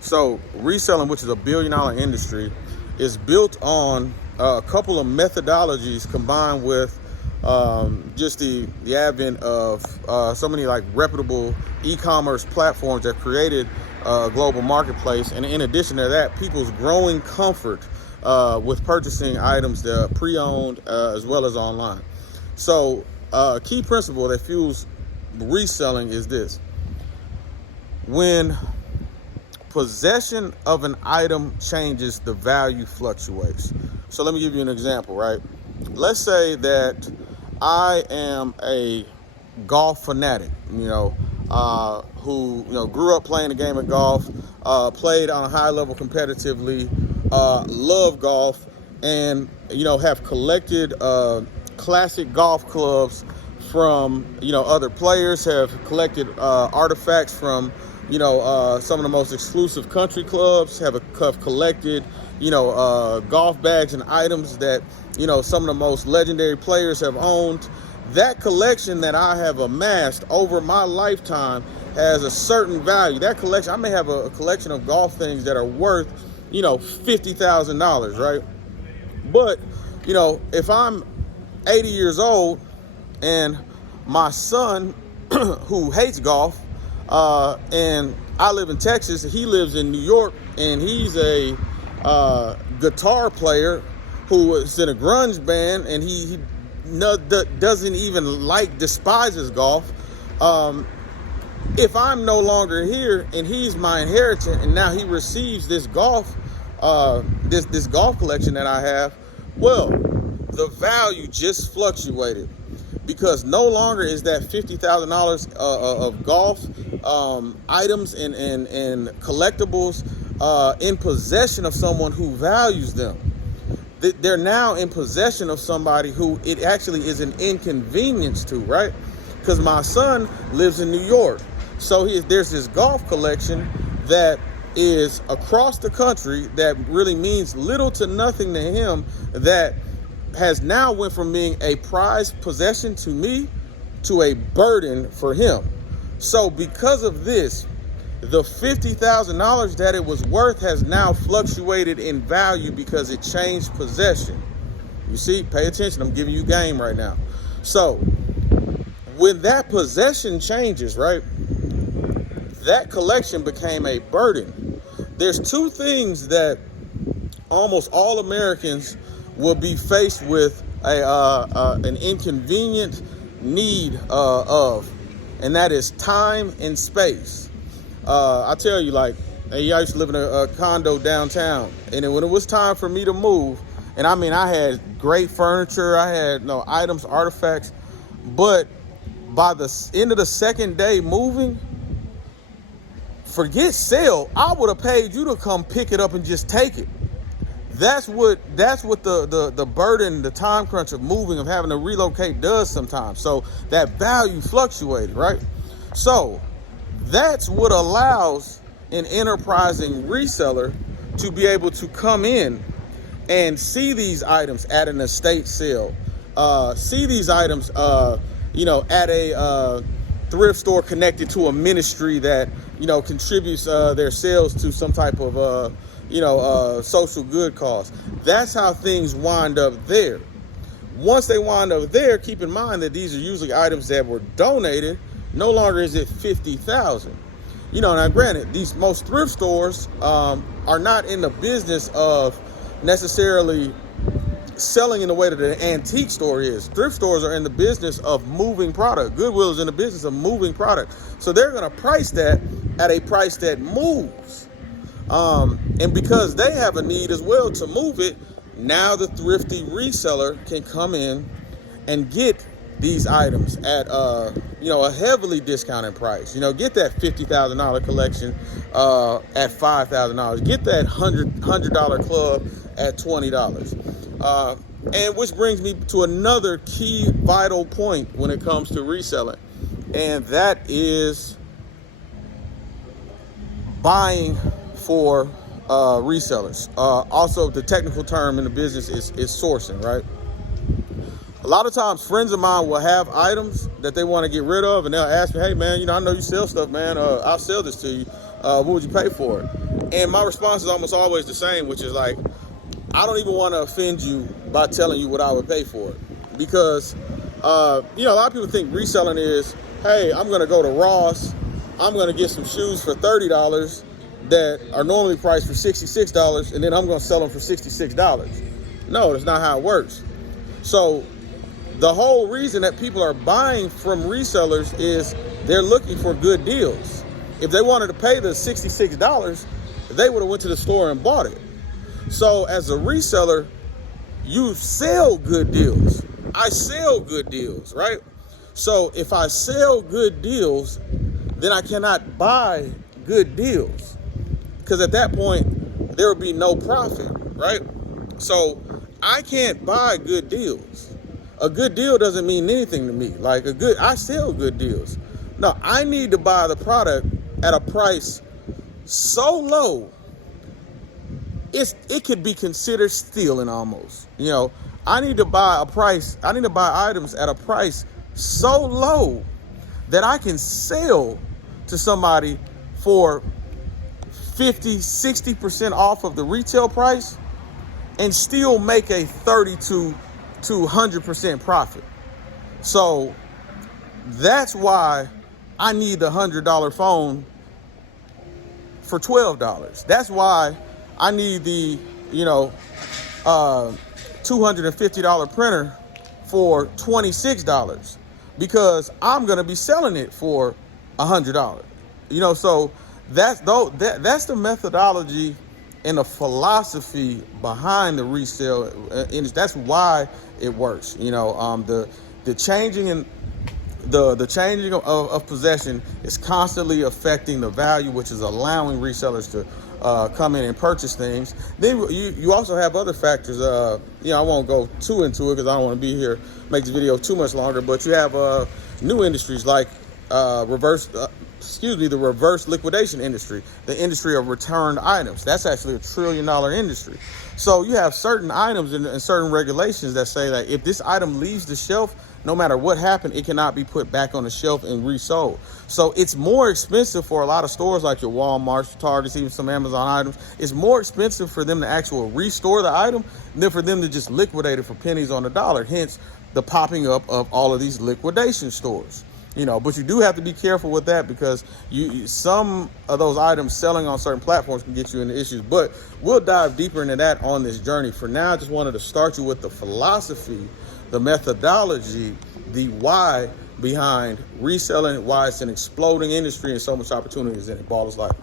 So reselling, which is a billion-dollar industry, is built on a couple of methodologies combined with just the advent of so many like reputable e-commerce platforms that created a global marketplace. And in addition to that, people's growing comfort with purchasing items that are pre-owned as well as online. So a key principle that fuels reselling is this: when possession of an item changes, the value fluctuates. So let me give you an example, right? Let's say that I am a golf fanatic, who grew up playing the game of golf, played on a high level competitively, love golf, and have collected classic golf clubs from other players, have collected artifacts from some of the most exclusive country clubs, have collected golf bags and items that some of the most legendary players have owned. That collection that I have amassed over my lifetime has a certain value. That collection, I may have a collection of golf things that are worth $50,000, right? But if I'm 80 years old and my son who hates golf, and I live in Texas, he lives in New York, and he's a guitar player who is in a grunge band, and he doesn't even despises golf. If I'm no longer here and he's my inheritance, and now he receives this golf collection that I have, well, the value just fluctuated, because no longer is that $50,000 of golf items and collectibles in possession of someone who values them. They're now in possession of somebody who it actually is an inconvenience to, right? Because my son lives in New York, so there's this golf collection that is across the country that really means little to nothing to him, that has now went from being a prized possession to me to a burden for him. So because of this, the $50,000 that it was worth has now fluctuated in value because it changed possession. You see, pay attention, I'm giving you game right now. So when that possession changes, right, that collection became a burden. There's two things that almost all Americans will be faced with an inconvenient need of, and that is time and space. I tell you, I used to live in a condo downtown, and then when it was time for me to move, and I had great furniture, I had items, artifacts, but by the end of the second day moving, forget sale, I would have paid you to come pick it up and just take it. That's what the burden, the time crunch of moving, of having to relocate does sometimes. So that value fluctuated, right? So that's what allows an enterprising reseller to be able to come in and see these items at an estate sale, see these items, at a thrift store connected to a ministry that contributes their sales to some type of social good cause. That's how things wind up there. Once they wind up there, keep in mind that these are usually items that were donated. No longer is it 50,000. Now granted, most thrift stores are not in the business of necessarily selling in the way that an antique store is. Thrift stores are in the business of moving product. Goodwill is in the business of moving product. So they're going to price that at a price that moves. And because they have a need as well to move it, now the thrifty reseller can come in and get these items at a heavily discounted price. Get that $50,000 collection at $5,000. Get that $100 club at $20. And which brings me to another key vital point when it comes to reselling, and that is buying for resellers. Also, the technical term in the business is sourcing, right? A lot of times friends of mine will have items that they want to get rid of, and they'll ask me, hey man, I know you sell stuff, man. I'll sell this to you. What would you pay for it? And my response is almost always the same, which is like, I don't even want to offend you by telling you what I would pay for it. Because, a lot of people think reselling is, hey, I'm going to go to Ross, I'm going to get some shoes for $30 that are normally priced for $66, and then I'm going to sell them for $66. No, that's not how it works. So the whole reason that people are buying from resellers is they're looking for good deals. If they wanted to pay the $66, they would have went to the store and bought it. So as a reseller, you sell good deals. I sell good deals, right? So if I sell good deals, then I cannot buy good deals, because at that point there will be no profit, right? So I can't buy good deals. A good deal doesn't mean anything to me. Like I sell good deals. No, I need to buy the product at a price so low, it could be considered stealing almost. I need to buy items at a price so low that I can sell to somebody for 50, 60% off of the retail price and still make a 32 to 100% profit. So that's why I need the $100 phone for $12. That's why I need the, $250 printer for $26, because I'm going to be selling it for $100. So that's the methodology and the philosophy behind the resale industry. That's why it works. The changing of possession is constantly affecting the value, which is allowing resellers to come in and purchase things. Then you also have other factors. I won't go too into it because I don't want to be here, make this video too much longer. But you have new industries like the reverse liquidation industry, the industry of returned items. That's actually $1 trillion industry. So you have certain items and certain regulations that say that if this item leaves the shelf, no matter what happened, it cannot be put back on the shelf and resold. So it's more expensive for a lot of stores like your Walmarts, Targets, even some Amazon items. It's more expensive for them to actually restore the item than for them to just liquidate it for pennies on the dollar. Hence the popping up of all of these liquidation stores. But you do have to be careful with that, because some of those items selling on certain platforms can get you into issues. But we'll dive deeper into that on this journey. For now, I just wanted to start you with the philosophy, the methodology, the why behind reselling, why it's an exploding industry and so much opportunities in it. Ball is life.